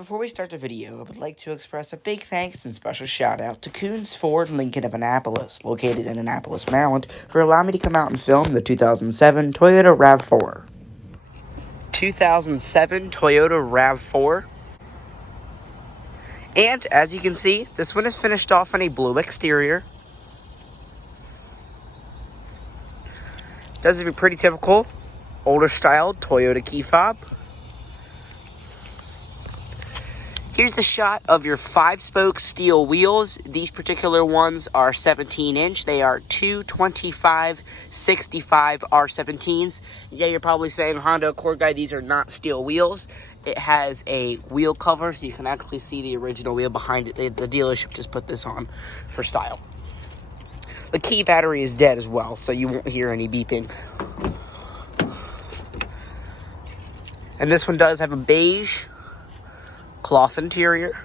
before we start the video, I would like to express a big thanks and special shout out to Coons Ford Lincoln of Annapolis, located in Annapolis, Maryland, for allowing me to come out and film the 2007 Toyota RAV4. 2007 Toyota RAV4. And, as you can see, this one is finished off on a blue exterior. Does have a pretty typical, older style Toyota key fob. Here's a shot of your 5-spoke steel wheels. These particular ones are 17-inch. They are 225/65 R17s. Yeah, you're probably saying, Honda Accord guy, these are not steel wheels. It has a wheel cover, so you can actually see the original wheel behind it. The dealership just put this on for style. The key battery is dead as well, so you won't hear any beeping. And this one does have a beige cloth interior.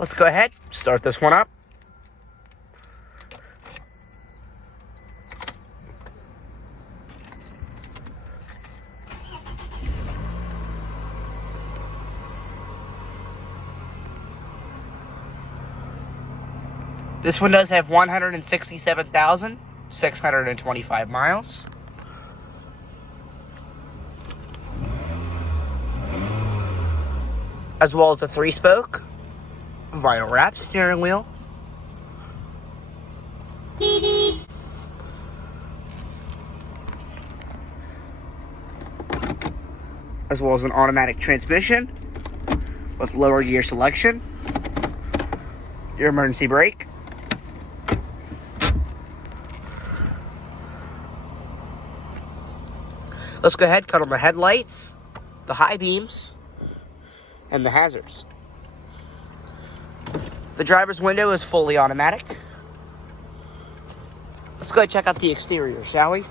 Let's go ahead, start this one up. This one does have 167,625 miles. As well as a 3-spoke vinyl wrap steering wheel. As well as an automatic transmission with lower gear selection. Your emergency brake. Let's go ahead, cut on the headlights, the high beams, and the hazards. The driver's window is fully automatic. Let's go ahead and check out the exterior, shall we?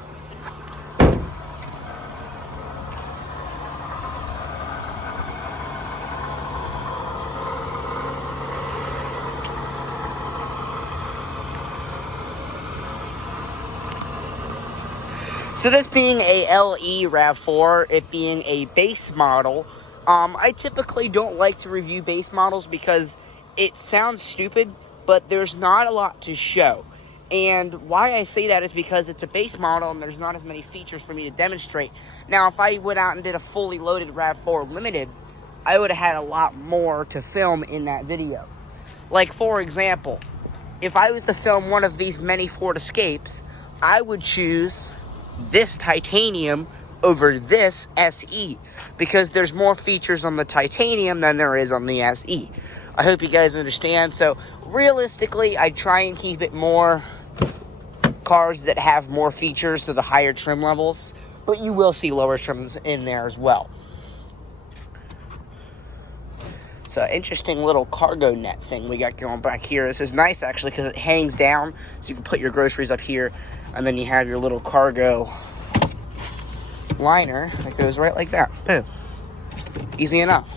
So this being a LE RAV4, it being a base model, I typically don't like to review base models because it sounds stupid, but there's not a lot to show. And why I say that is because it's a base model and there's not as many features for me to demonstrate. Now, if I went out and did a fully loaded RAV4 Limited, I would have had a lot more to film in that video. Like, for example, if I was to film one of these many Ford Escapes, I would choose this titanium over this SE because there's more features on the titanium than there is on the SE. I hope you guys understand. So realistically, I try and keep it more cars that have more features to the higher trim levels, but you will see lower trims in there as well. So interesting little cargo net thing we got going back here. This is nice actually because it hangs down, so you can put your groceries up here, and then you have your little cargo liner that goes right like that. Boom. Easy enough.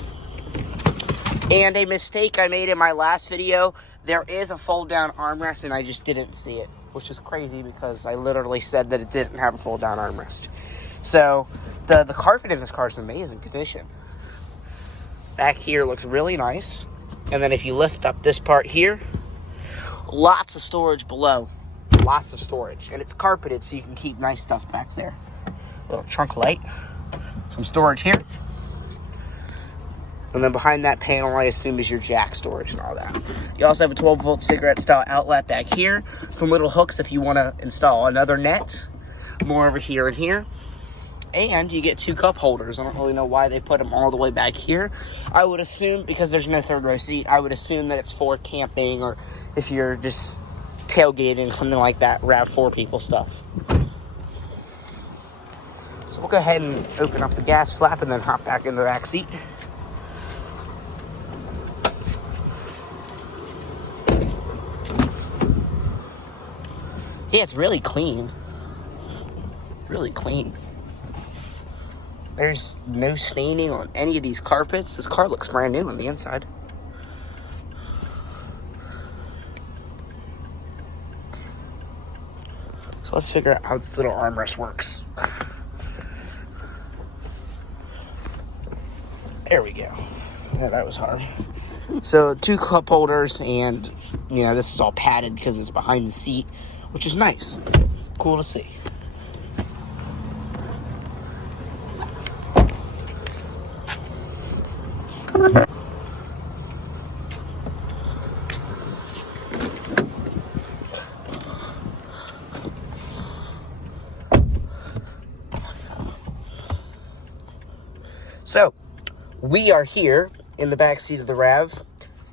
And a mistake I made in my last video, there is a fold-down armrest, and I just didn't see it, which is crazy because I literally said that it didn't have a fold-down armrest. So the carpet in this car is in amazing condition. Back here looks really nice. And then if you lift up this part here, lots of storage below. Lots of storage. And it's carpeted so you can keep nice stuff back there. Little trunk light. Some storage here. And then behind that panel, I assume, is your jack storage and all that. You also have a 12-volt cigarette style outlet back here. Some little hooks if you want to install another net. More over here and here. And you get 2 cup holders. I don't really know why they put them all the way back here. I would assume, because there's no third row seat, I would assume that it's for camping or if you're just tailgating, something like that, RAV4 people stuff. So we'll go ahead and open up the gas flap and then hop back in the back seat. Yeah, it's really clean. Really clean. There's no staining on any of these carpets. This car looks brand new on the inside. So let's figure out how this little armrest works. There we go. Yeah, that was hard. So 2 cup holders, and this is all padded because it's behind the seat, which is nice. Cool to see. So, we are here in the back seat of the RAV,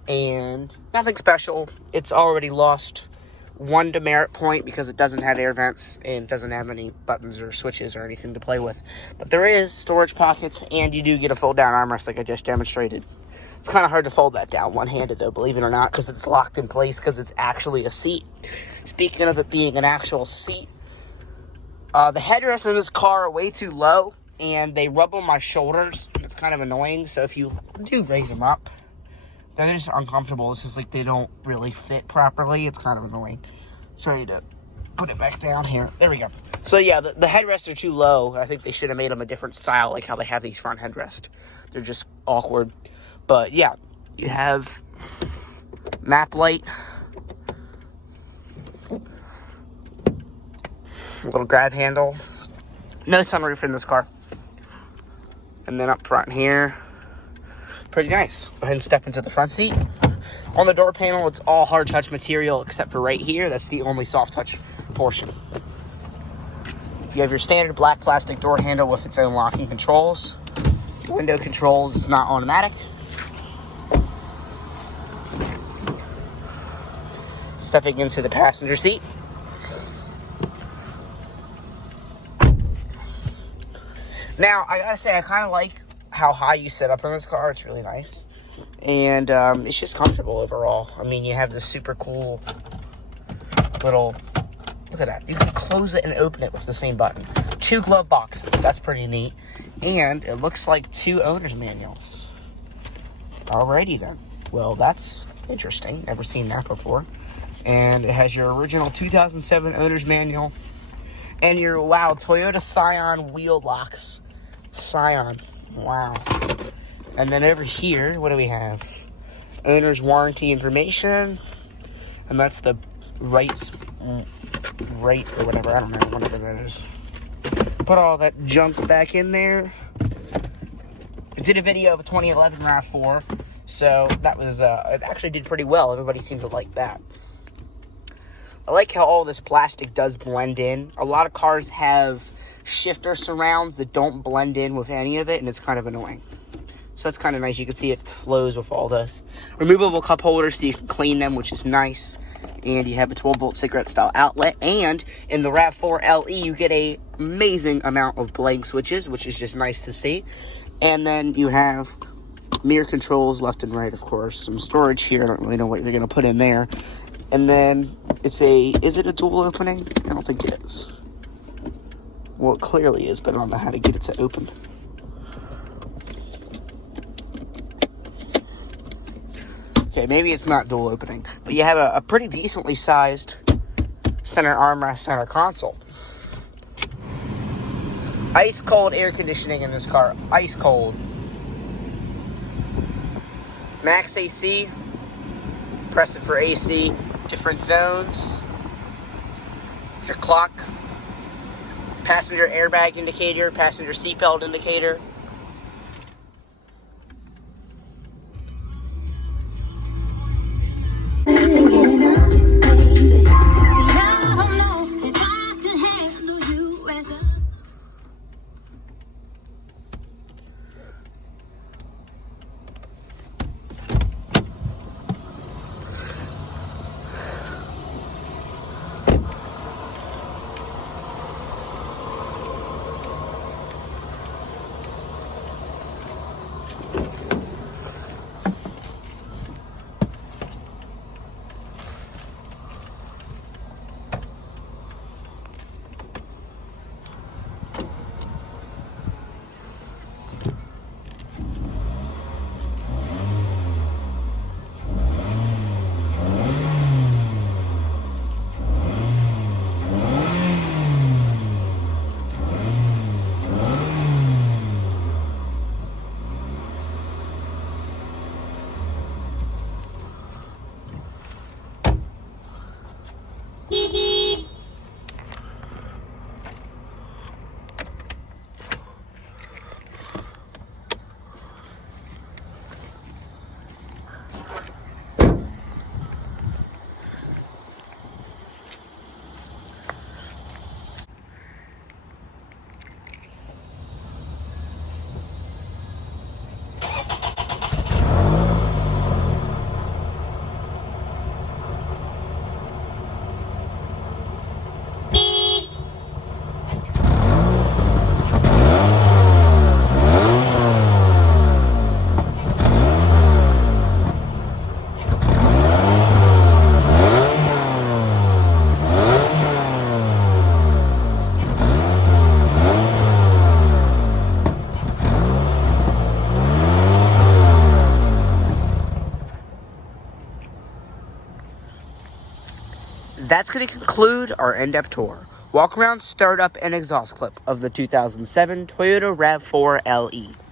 and nothing special. It's already lost 1 demerit point because it doesn't have air vents and doesn't have any buttons or switches or anything to play with. But there is storage pockets, and you do get a fold-down armrest like I just demonstrated. It's kind of hard to fold that down one-handed, though, believe it or not, because it's locked in place because it's actually a seat. Speaking of it being an actual seat, the headrests in this car are way too low, and they rub on my shoulders. It's kind of annoying, so if you do raise them up, they're just uncomfortable. It's just like they don't really fit properly. It's kind of annoying. So I need to put it back down here. There we go. So yeah, the headrests are too low. I think they should have made them a different style, like how they have these front headrests. They're just awkward. But yeah, you have map light, little grab handle, no sunroof in this car. And then up front here, pretty nice. Go ahead and step into the front seat. On the door panel, it's all hard touch material except for right here. That's the only soft touch portion. You have your standard black plastic door handle with its own locking controls. Window controls, it's not automatic. Stepping into the passenger seat. Now, I gotta say, I kind of like how high you sit up in this car. It's really nice. And it's just comfortable overall. I mean, you have this super cool little... Look at that. You can close it and open it with the same button. 2 glove boxes. That's pretty neat. And it looks like 2 owner's manuals. Alrighty then. Well, that's interesting. Never seen that before. And it has your original 2007 owner's manual. And your, wow, Toyota Scion wheel locks. Scion. Wow. And then over here, what do we have? Owner's warranty information. And that's the right or whatever. I don't know. Whatever that is. Put all that junk back in there. I did a video of a 2011 RAV4. So that was, it actually did pretty well. Everybody seemed to like that. I like how all this plastic does blend in. A lot of cars have shifter surrounds that don't blend in with any of it, and it's kind of annoying. So that's kind of nice. You can see it flows with all this. Removable cup holders so you can clean them, which is nice. And you have a 12-volt cigarette-style outlet. And in the RAV4 LE, you get an amazing amount of blank switches, which is just nice to see. And then you have mirror controls left and right, of course. Some storage here. I don't really know what you're going to put in there. And then it's is it a dual opening? I don't think it is. Well, it clearly is, but I don't know how to get it to open. Okay, maybe it's not dual opening. But you have a pretty decently sized center armrest, center console. Ice cold air conditioning in this car. Ice cold. Max AC. Press it for AC. Different zones. Your clock. Passenger airbag indicator. Passenger seatbelt indicator. that's going to conclude our in-depth tour. Walk around, startup, and exhaust clip of the 2007 Toyota RAV4 LE.